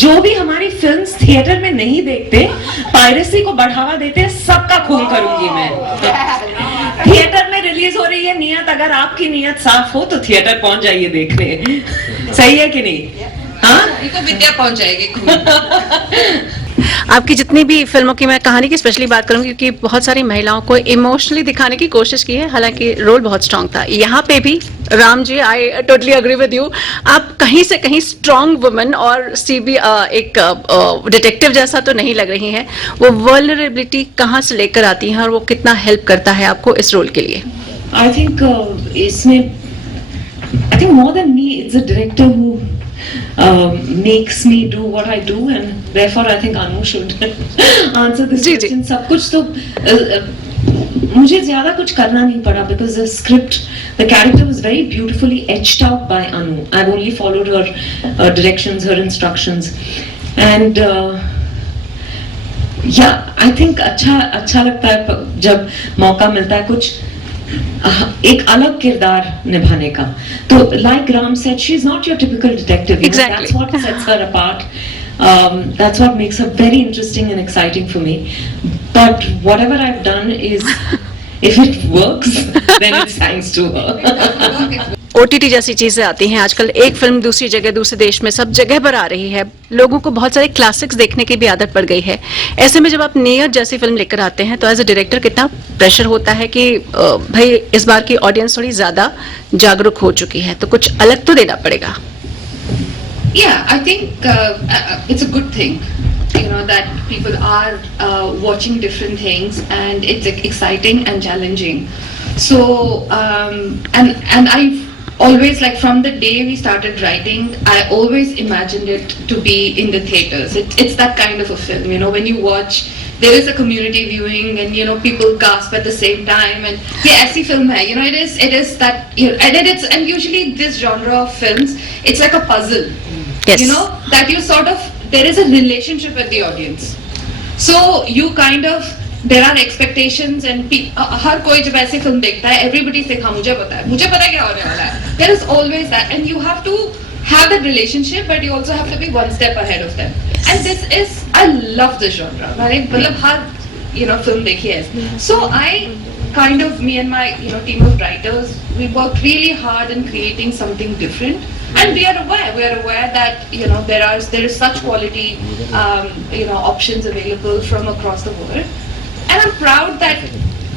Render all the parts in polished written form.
जो भी हमारी फिल्म्स थिएटर में नहीं देखते, पायरेसी को बढ़ावा देते हैं, सबका खून करूंगी मैं। थिएटर में रिलीज हो रही है नियत, अगर आपकी नियत साफ हो तो थिएटर पहुंच जाइए देखने। सही है कि नहीं? हाँ, तो विद्या पहुंच जाएगी खून। आपकी जितनी भी फिल्मों की मैं कहानी की स्पेशली बात करूंगी, क्योंकि बहुत सारी महिलाओं को इमोशनली दिखाने की कोशिश की है, हालांकि रोल बहुत स्ट्रांग था। यहाँ पे भी Ram ji, I totally agree with you, आप कहीं से कहीं स्ट्रांग वुमन और सीबी एक डिटेक्टिव जैसा तो नहीं लग रही हैं। वो वल्नरेबिलिटी कहाँ से लेकर आती हैं और वो कितना हेल्प करता है आपको इस रोल के लिए? आई थिंक इसमें, I think more than me, it's a director who makes me do what I do, and therefore I think Anu should answer this question. सब कुछ तो मुझे ज्यादा कुछ करना नहीं पड़ा, because the script, the character was very beautifully etched out by Anu. I've only followed her directions, her instructions, and yeah, I think अच्छा लगता है जब मौका मिलता है कुछ एक अलग किरदार निभाने का। तो like Ram said, she's not your typical detective. Exactly. That's what sets her apart. That's what makes her very interesting and exciting for me. But whatever I've done is, if it works, then it's thanks to her. OTT जैसी चीजें आती हैं आजकल, एक film दूसरी जगह, दूसरे देश में, सब जगह पर आ रही है। लोगों को बहुत सारे क्लासिक्स देखने की भी आदत पड़ गई है। ऐसे में जब आप नियत जैसी फिल्म लेकर आते हैं तो एज अ डायरेक्टर कितना प्रेशर होता है कि भाई इस बार की ऑडियंस थोड़ी ज्यादा जागरूक हो चुकी है, तो कुछ अलग तो देना पड़ेगा। Yeah, I think it's a good thing, you know, that people are watching different things, and it's exciting and challenging. So and I always, like from the day we started writing, I always imagined it to be in the theaters. It's that kind of a film, you know, when you watch, there is a community viewing, and you know, people gasp at the same time, and yeah, aisi film hai, you know, it is that, you know, and usually this genre of films, it's like a puzzle. Yes. You know, that you sort of, there is a relationship with the audience, so you kind of, there are expectations, and हर कोई जब ऐसी film देखता है, everybody say हाँ मुझे पता है क्या होने वाला है. There is always that, and you have to have that relationship, but you also have to be one step ahead of them. And this is, I love this genre. मैंने मतलब हर, you know, film देखी है. So I kind of, me and my, you know, team of writers, we worked really hard in creating something different. And we are aware that, you know, there is such quality, you know, options available from across the world. And I'm proud that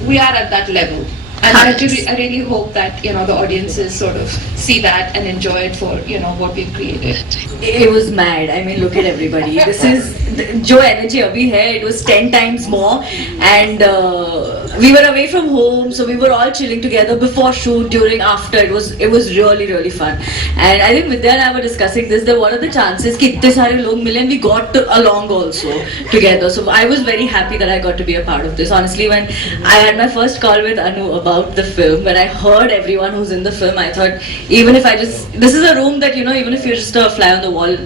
we are at that level. And I really hope that, you know, the audiences sort of see that and enjoy it for, you know, what we've created. It was mad. I mean, look at everybody. This is जो energy अभी है, it was 10 times more, and we were away from home, so we were all chilling together before shoot, during, after. It was really fun. And I think Vidya and I were discussing this, that what are the chances कि इतने सारे लोग मिले, and we got along also together. So I was very happy that I got to be a part of this. Honestly, when I had my first call with Anu about the film, when I heard everyone who's in the film, I thought, even if this is a room that, you know, even if you're just a fly on the wall,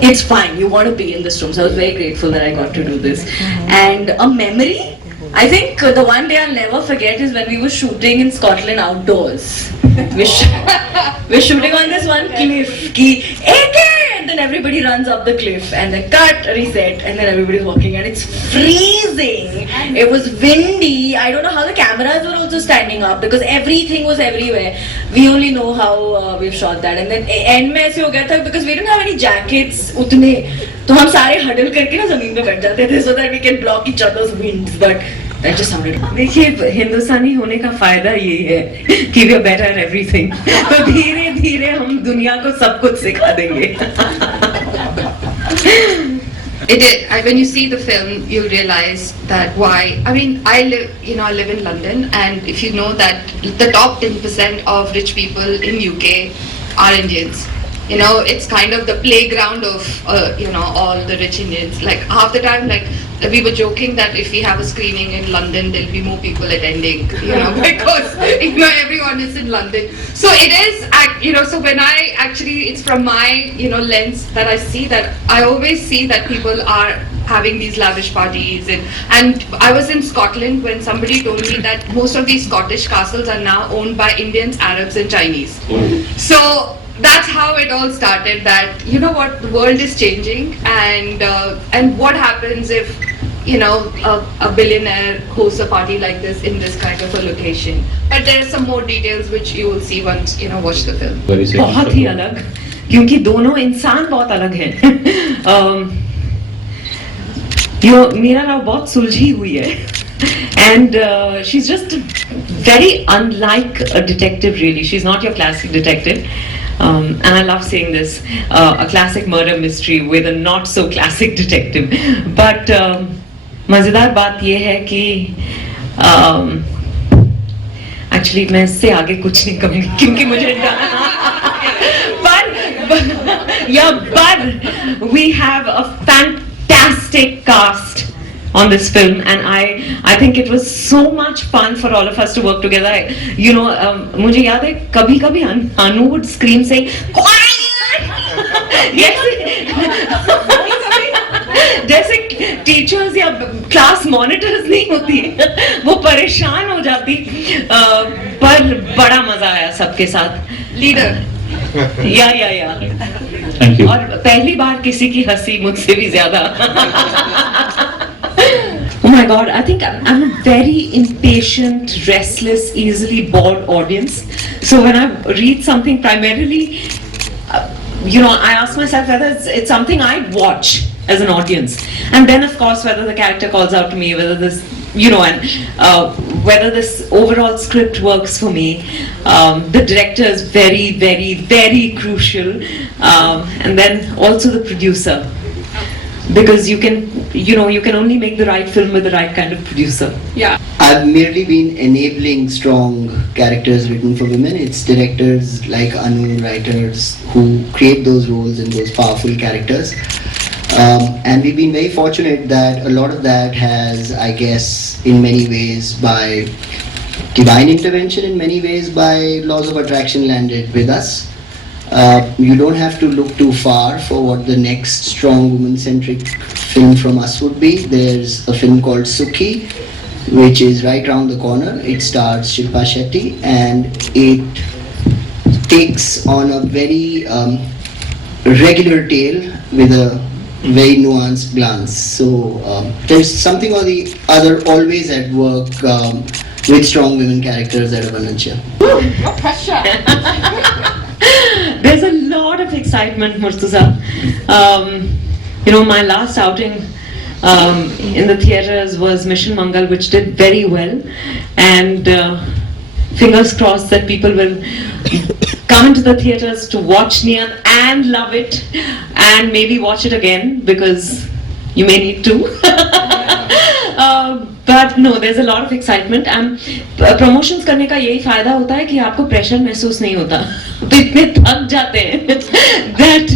it's fine, you want to be in this room. So I was very grateful that I got to do this. And a memory, I think the one day I'll never forget is when we were shooting in Scotland outdoors. We're shooting on this one cliff, and then everybody runs up the cliff, and then cut, reset, and then everybody's walking, and it's freezing. It was windy. I don't know how the cameras were also standing up, because everything was everywhere. We only know how we've shot that. And then end में ऐसे हो गया था, because we didn't have any jackets उतने, तो हम सारे huddle करके ना जमीन पे बैठ जाते थे, so that we can block each other's winds. But that just sounded. देखिए, हिंदुस्तानी होने का फायदा यही है कि we are better at everything. तो धीरे धीरे हम दुनिया को सब कुछ सिखा देंगे. When you see the film, you'll realize that why. I mean, I live in London, and if you know that the top 10% of rich people in UK are Indians. You know, it's kind of the playground of, you know, all the rich Indians. Like half the time, like we were joking that if we have a screening in London, there'll be more people attending, you know, because, you know, everyone is in London. So it is, you know, so when I actually, it's from my, you know, lens that I see that, I always see that people are having these lavish parties. And I was in Scotland when somebody told me that most of these Scottish castles are now owned by Indians, Arabs and Chinese. So that's how it all started. That you know what, the world is changing, and what happens if a billionaire hosts a party like this in this kind of a location. But there are some more details which you will see once watch the film. बहुत ही अलग, क्योंकि दोनों इंसान बहुत अलग हैं. मीरा राव बहुत सुलझी हुई है, and she's just very unlike a detective. Really, she's not your classic detective. And I love saying this, a classic murder mystery with a not so classic detective. But मजेदार बात ये है कि एक्चुअली मैं इससे आगे कुछ नहीं कहूँगी क्योंकि मुझे but we have a fantastic cast on this film, and I think it was so much fun for all of us to work together. मुझे याद है कभी अनु would scream saying जैसे टीचर्स या क्लास मॉनिटर्स नहीं होती, वो परेशान हो जाती. पर बड़ा मजा आया सबके साथ. लीडर या Thank you. और पहली बार किसी की हंसी मुझसे भी ज्यादा. Oh my God, I think I'm a very impatient, restless, easily bored audience. So when I read something primarily, I ask myself whether it's something I watch as an audience. And then of course whether the character calls out to me, whether this, and whether this overall script works for me. The director is very, very, very crucial. And then also the producer. Because you can only make the right film with the right kind of producer. Yeah. I've merely been enabling strong characters written for women. It's directors like Anu, writers who create those roles and those powerful characters. And we've been very fortunate that a lot of that has, I guess, in many ways by divine intervention, in many ways by laws of attraction landed with us. You don't have to look too far for what the next strong woman-centric film from us would be. There's a film called Sukhi, which is right around the corner. It stars Shilpa Shetty, and it takes on a very regular tale with a very nuanced glance. So there's something or the other always at work with strong women characters at Abanancha. What pressure. There's a lot of excitement, Murtuza. My last outing in the theatres was Mission Mangal, which did very well. And fingers crossed that people will come into the theatres to watch Neeyat and love it, and maybe watch it again because you may need to. But no, there's a lot of excitement. And promotions करने का यही फायदा होता है कि आपको pressure महसूस नहीं होता. तो इतने थक जाते हैं that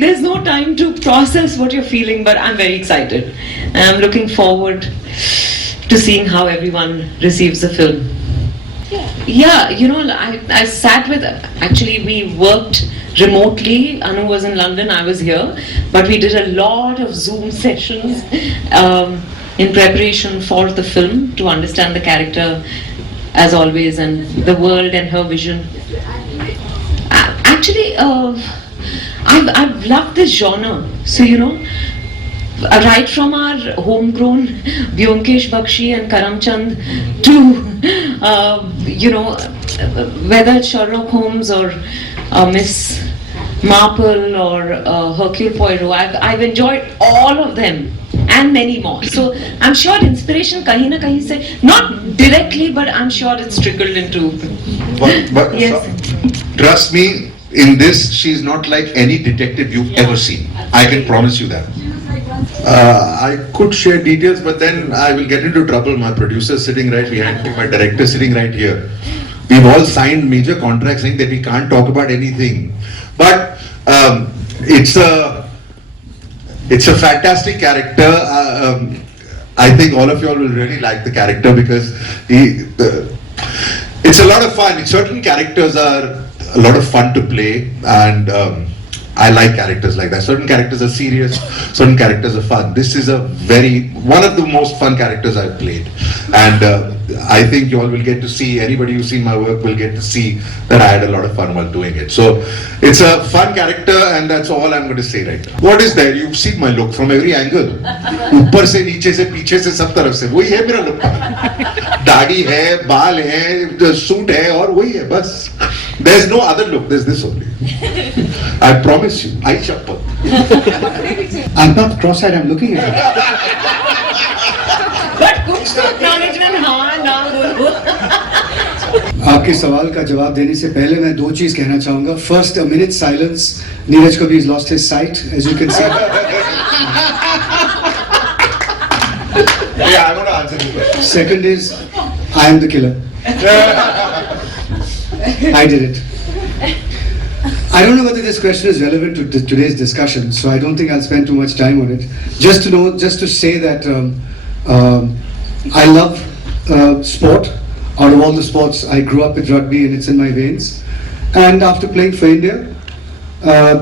there's no time to process what you're feeling. But I'm very excited. And I'm looking forward to seeing how everyone receives the film. Yeah, I sat with, actually we worked remotely. Anu was in London, I was here, but we did a lot of Zoom sessions in preparation for the film to understand the character as always and the world and her vision. Actually, I've loved this genre. So, right from our homegrown Vyomkesh Bakshi and Karamchand to, whether it's Sherlock Holmes or Miss Marple or Hercule Poirot, I've enjoyed all of them and many more. So I'm sure inspiration kahin na kahin se, not directly, but I'm sure it's trickled into. But Yes. Trust me, in this she's not like any detective you've ever seen. I can promise you that. I could share details, but then I will get into trouble. My producer is sitting right behind me, my director is sitting right here. We've all signed major contracts saying that we can't talk about anything. But it's a fantastic character. I think all of you all will really like the character because it's a lot of fun. Certain characters are a lot of fun to play, and I like characters like that. Certain characters are serious, certain characters are fun. This is one of the most fun characters I've played, and I think you all will get to see, anybody who's seen my work will get to see that I had a lot of fun while doing it. So it's a fun character, and that's all I'm going to say right now. What is there? You've seen my look from every angle. ऊपर से, नीचे से, पीछे से, सब तरफ से वही है मेरा look. दाढ़ी है, बाल है, सूट है, और वही है बस. There's no other look. There's this only. I promise you. I chappal. I'm not cross-eyed. I'm looking at it. But कुछ तो acknowledgement हाँ ना बोलो. आपके सवाल का जवाब देने से पहले मैं दो चीज कहना चाहूंगा. First, a minute silence. Neeraj Kavi has lost his sight, as you can see. Yeah, I want to answer this question. Second is, I am the killer. I did it. I don't know whether this question is relevant to today's discussion, so I don't think I'll spend too much time on it. Just to say that I love sport. Out of all the sports, I grew up with rugby and it's in my veins. And after playing for India,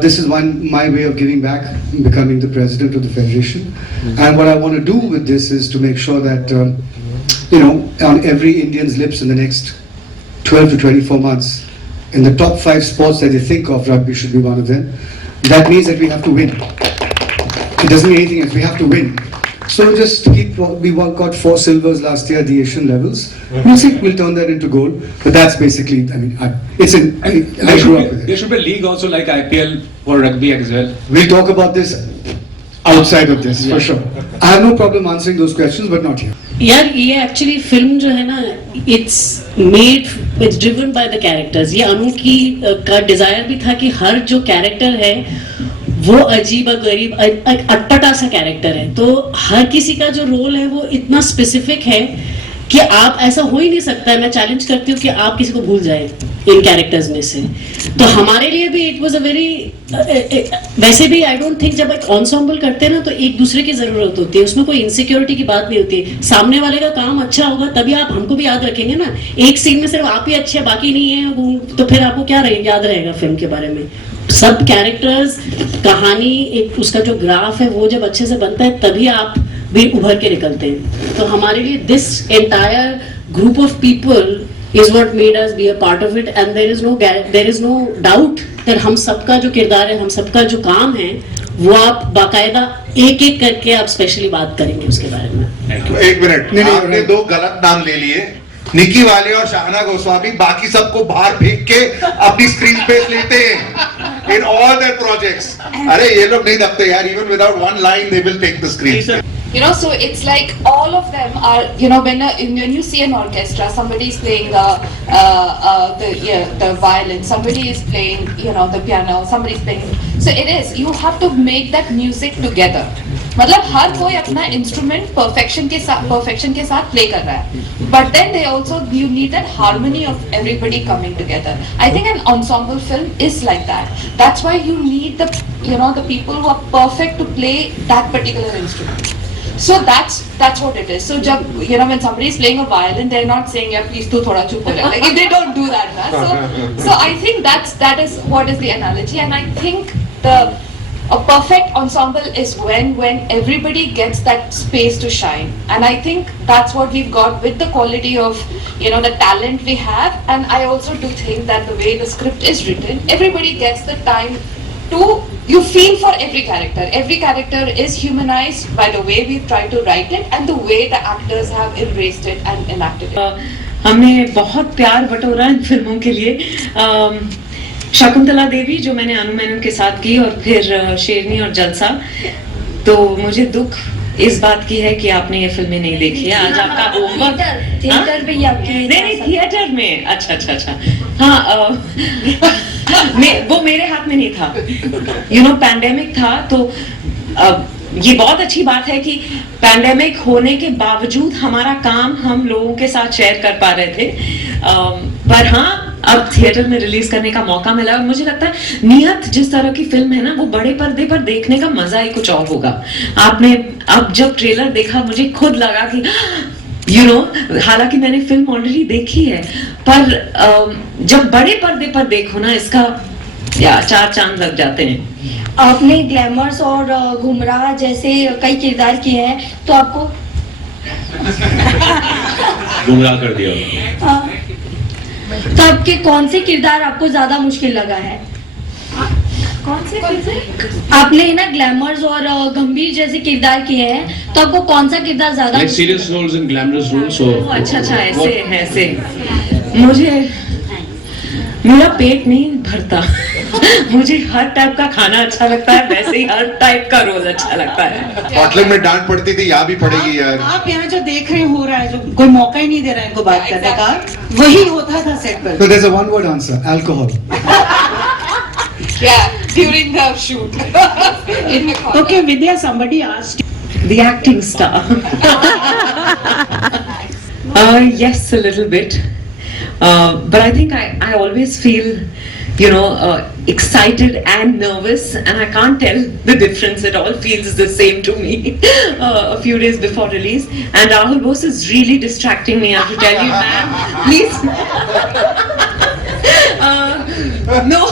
this is my way of giving back, becoming the president of the federation. And what I want to do with this is to make sure that, on every Indian's lips in the next 12 to 24 months, in the top 5 sports that they think of, rugby should be one of them. That means that we have to win. It doesn't mean anything else, we have to win. So just we got 4 silvers last year at the Asian levels. We'll see, we'll turn that into gold. But that's basically, I grew up with it. There should be a league also like IPL for rugby as well. We'll talk about this outside of this, for sure. I have no problem answering those questions, but not here. यार ये actually film जो है ना, it's driven by the characters. ये अनु की का Dzire भी था कि हर जो कैरेक्टर है वो अजीब गरीब अटपटा सा कैरेक्टर है. तो हर किसी का जो रोल है वो इतना स्पेसिफिक है कि आप ऐसा हो ही नहीं सकता है. मैं चैलेंज करती हूँ कि आप किसी को भूल जाए इन कैरेक्टर्स में से. तो हमारे लिए भी इट वाज अ वेरी, वैसे भी आई डोंट थिंक जब एक एंसेम्बल करते हैं ना तो एक दूसरे की जरूरत होती है, उसमें कोई इनसिक्योरिटी की बात नहीं होती. सामने वाले का काम अच्छा होगा तभी आप हमको भी याद रखेंगे ना. एक सीन में सिर्फ आप ही अच्छे बाकी नहीं है तो फिर आपको क्या याद रहेगा फिल्म के बारे में. सब कैरेक्टर्स, कहानी, एक उसका जो ग्राफ है वो जब अच्छे से बनता है तभी आप भी उभर के निकलते हैं. तो हमारे लिए this entire group of people is what made us be a part of it, and there is no doubt that हम सबका जो किरदार है, हम सबका जो काम है, वो आप बाकायदा एक एक करके आप स्पेशली बात करेंगे उसके बारे में. एक मिनट, आपने 2 गलत नाम ले लिए, निकी वाले और शाहना गोस्वामी. बाकी सबको बाहर फेंक के अपनी स्क्रीन स्पेस लेते हैं in all their projects. अरे ये लोग नहीं दबते यार. Even without one line they will take the screen. So it's like all of them are, when you see an orchestra, somebody is playing the violin, somebody is playing, the piano, somebody is playing. So it is, you have to make that music together. मतलब हर कोई अपना instrument perfection के साथ play कर रहा है. But then you need that harmony of everybody coming together. I think an ensemble film is like that. That's why you need the people who are perfect to play that particular instrument. So that's what it is. So when somebody is playing a violin, they're not saying, yeah, please do thoda chup ho jaye. Like, they don't do that, na? So I think that is what is the analogy, and I think a perfect ensemble is when everybody gets that space to shine, and I think that's what we've got with the quality of the talent we have. And I also do think that the way the script is written, everybody gets the time to, you feel for every character. Every character is humanized by the way we try to write it and the way the actors have embraced it and enacted it. हमने बहुत प्यार बटोरा इन फिल्मों के लिए. शकुंतला देवी जो मैंने अनु मेनन के साथ की, और फिर शेरनी और जलसा. तो मुझे दुख इस बात की है कि आपने ये फिल्में नहीं देखी है. आज आपका होमवर्क थिएटर पे ही आपकी नहीं थिएटर में. अच्छा हाँ. वो मेरे हाथ में नहीं था. पैंडेमिक था, तो ये बहुत अच्छी बात है कि पैंडेमिक होने के बावजूद हमारा काम हम लोगों के साथ शेयर कर पा रहे थे. पर हाँ, अब थिएटर में रिलीज करने का मौका मिला, और मुझे लगता है नियत जिस तरह की फिल्म है ना, वो बड़े पर्दे पर देखने का मजा ही कुछ और होगा. आपने अब जब ट्रेलर देखा, मुझे खुद लगा कि हालांकि मैंने फिल्म ऑलरेडी देखी है, पर जब बड़े पर्दे पर देखो ना, या 4 चांद लग जाते हैं. आपने ग्लैमर्स और गुमराह जैसे कई किरदार किए हैं, तो आपको गुमराह कर दिया. तो आपके कौन से किरदार आपको ज्यादा मुश्किल लगा है? कौन से आपने ना ग्लैमर्स और गंभीर जैसे किरदार किए हैं, तो आपको कौन सा किरदार ज्यादा Like serious roles and glamorous roles. So अच्छा ऐसे मेरा पेट नहीं भरता. मुझे हर टाइप का खाना अच्छा लगता है, वैसे ही हर टाइप का रोल अच्छा लगता है. पाटलिन में डांट पड़ती थी, यहाँ भी पड़ेगी यार. आप यहाँ जो देख रहे हो रहा है, जो कोई मौका ही नहीं दे रहा है इनको बात करने का, वही होता था सेट पर. So there's a one word answer: alcohol. Yeah, during the shoot. In the corner. Okay, Vidya, somebody asked. The acting star. Yes, a little bit. But I think I always feel, excited and nervous, and I can't tell the difference. It all feels the same to me. A few days before release, and Rahul Bose is really distracting me. I have to tell you, ma'am, please. No,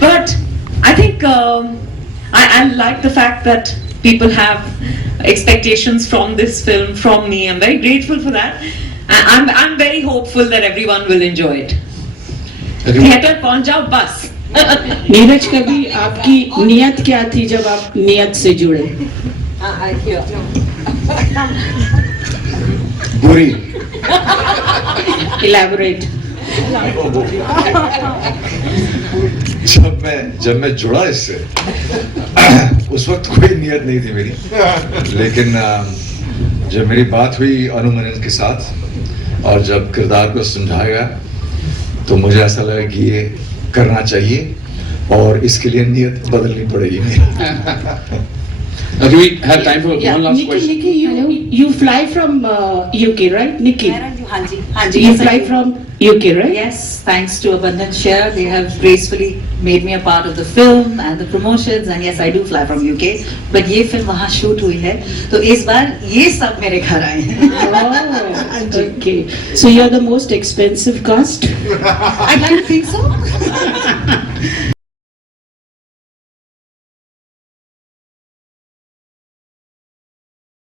but I think I like the fact that people have expectations from this film from me. I'm very grateful for that. I'm very hopeful that everyone will enjoy it. Theatre पहुंच जाओ बस. नीरज, कभी आपकी नियत क्या थी जब आप नियत से जुड़े? बुरी. Elaborate. जब मैं जुड़ा इससे उस वक्त कोई नियत नहीं थी मेरी, लेकिन जब मेरी बात हुई अनुमनन के साथ और जब किरदार को समझाया गया, तो मुझे ऐसा लगा कि ये करना चाहिए और इसके लिए नियत बदलनी पड़ेगी मेरी. Okay, we have time for one last question. Nikki, you fly from UK, right? Nikki, Hanji, you fly from UK, right? Yes, thanks to Abundant Share, they have gracefully made me a part of the film and the promotions, and yes, I do fly from UK. But ये film वहाँ shoot हुई है, तो इस बार ये सब मेरे घर आए हैं. Oh, okay. So you're the most expensive cast? I'd like to think so.